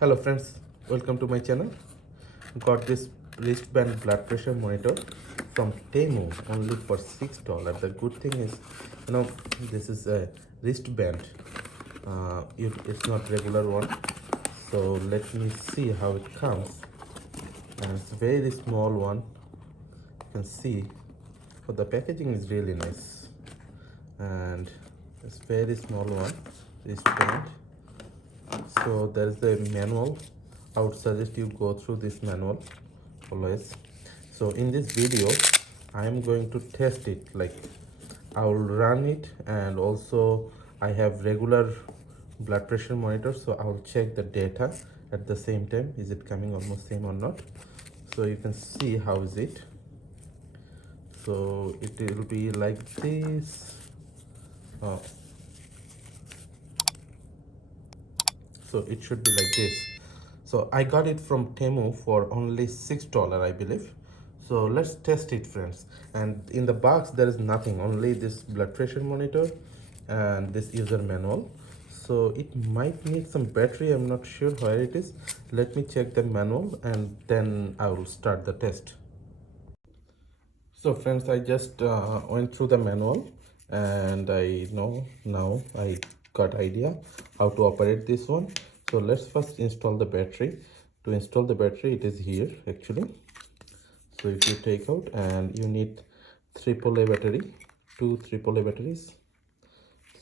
Hello friends, welcome to my channel. Got this wristband blood pressure monitor from Temu only for $6. The good thing is, this is a wristband. It's not regular one. So let me see how it comes. And it's a very small one. You can see, but the packaging is really nice. And it's very small one. Wristband. So there's the manual. I would suggest you go through this manual always. So in this video I am going to test it, like I will run it, and also I have regular blood pressure monitor, so I will check the data at the same time. Is it coming almost same or not? So you can see how is it. So it will be like this. Oh, so it should be like this. So I got it from Temu for only $6, I believe. So let's test it, friends. And in the box there is nothing, only this blood pressure monitor and this user manual. So it might need some battery, I'm not sure where it is. Let me check the manual and then I will start the test. So friends, I just went through the manual and I know now I got idea how to operate this one. So let's first install the battery. To install the battery, it is here actually. So if you take out, and you need AAA battery, two AAA batteries.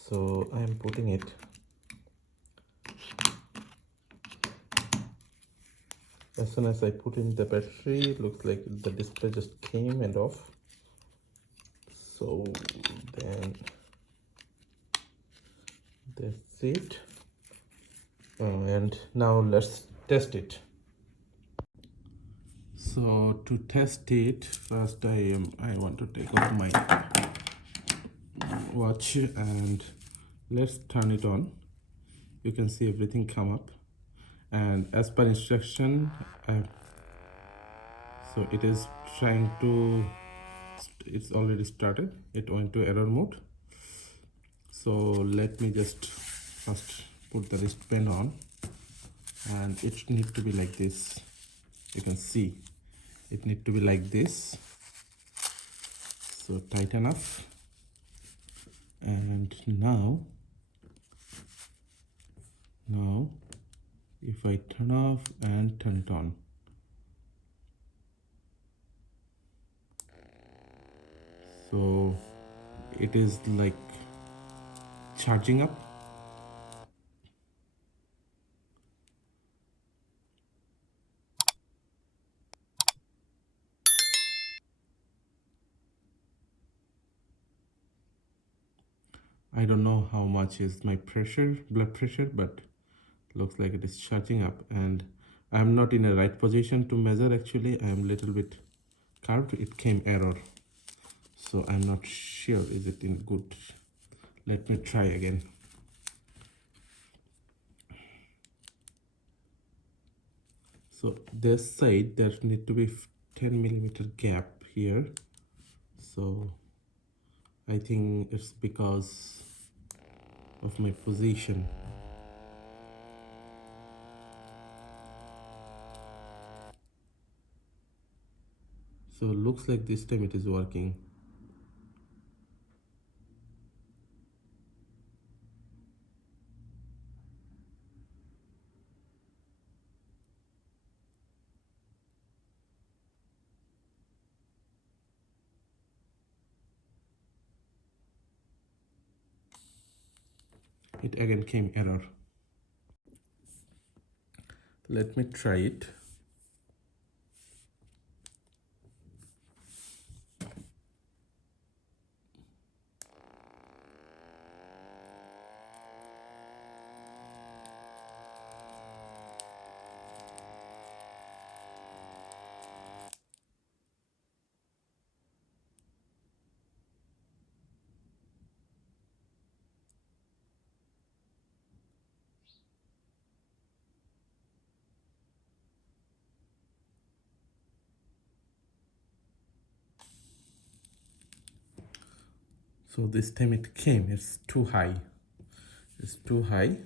So I am putting it. As soon as I put in the battery, looks like the display just came and off. So then that's it. And now let's test it. So to test it, first I want to take off my watch and let's turn it on. You can see everything come up, and as per instruction, so it is trying to, it's already started. It went to error mode. So let me just first put the wristband on, and it needs to be like this. You can see it need to be like this. So tight enough. And now if I turn off and turn it on, so it is like charging up. I don't know how much is my blood pressure, but looks like it is charging up, and I am not in a right position to measure. Actually, I am little bit curved. It came error, so I'm not sure is it in good. Let me try again. So this side there need to be 10 millimeter gap here. So I think it's because of my position. So looks like this time it is working. It again came error. Let me try it. So this time it came, it's too high. It's too high.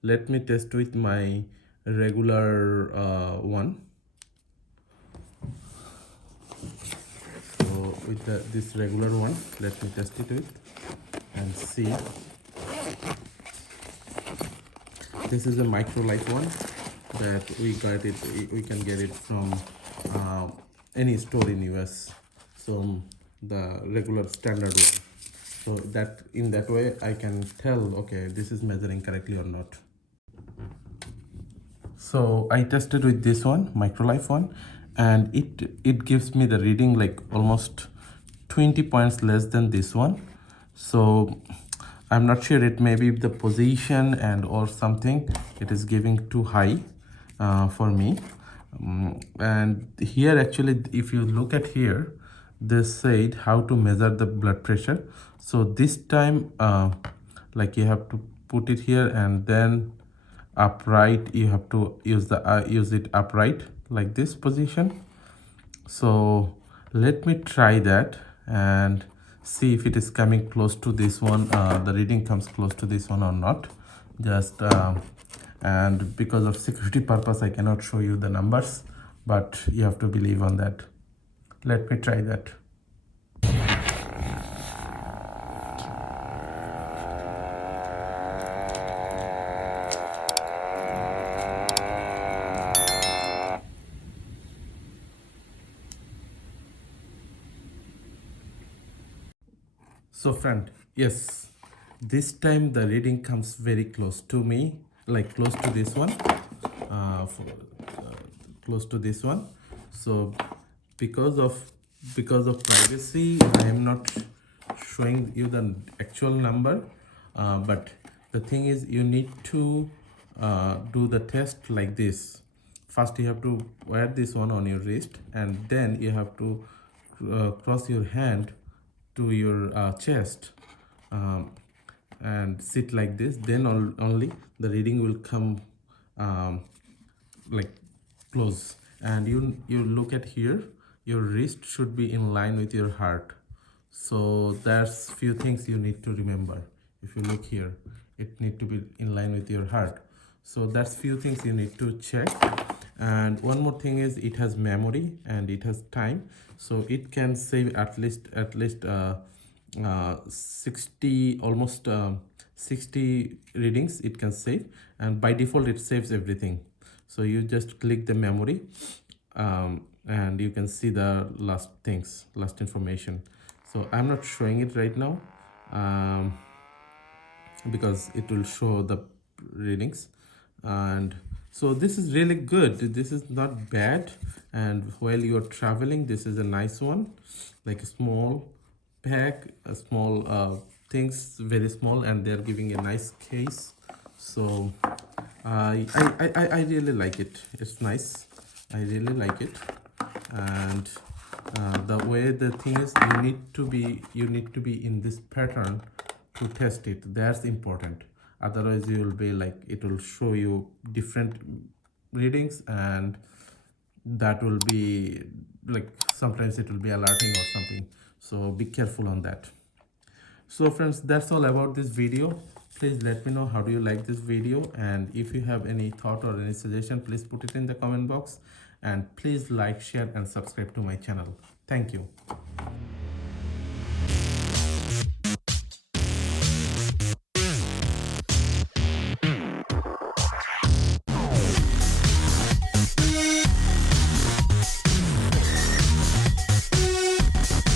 Let me test with my regular one. So with this regular one, let me test it with and see. This is a microlight one that we got it. We can get it from any store in US. So the regular standard one. So that in that way I can tell, okay, this is measuring correctly or not. So I tested with this one, microlife one, and it gives me the reading like almost 20 points less than this one. So I'm not sure, it may be the position and or something, it is giving too high for me. And here actually, if you look at here, they said how to measure the blood pressure. So this time like you have to put it here and then upright, you have to use it upright like this position. So let me try that and see if it is coming close to this one, the reading comes close to this one or not. Just and because of security purpose I cannot show you the numbers, but you have to believe on that. Let me try that. So friend, yes, this time the reading comes very close to me, like close to this one, close to this one. So because of privacy, I am not showing you the actual number, but the thing is you need to do the test like this. First you have to wear this one on your wrist, and then you have to cross your hand to your chest, and sit like this. Then only the reading will come like close. And you look at here, your wrist should be in line with your heart. So there's few things you need to remember. If you look here, it need to be in line with your heart. So that's few things you need to check. And one more thing is it has memory and it has time, so it can save at least 60, almost 60 readings it can save, and by default it saves everything. So you just click the memory, and you can see the last information. So I'm not showing it right now because it will show the readings. And so this is really good, this is not bad. And while you're traveling, this is a nice one, like a small pack, a small things, very small, and they're giving a nice case. So I really like it, it's nice, I really like it. And the way the thing is, you need to be in this pattern to test it. That's important. Otherwise you will be like, it will show you different readings, and that will be like, sometimes it will be alerting or something. So be careful on that. So friends, that's all about this video. Please let me know how do you like this video, and if you have any thought or any suggestion, please put it in the comment box. And please like, share and subscribe to my channel. Thank you.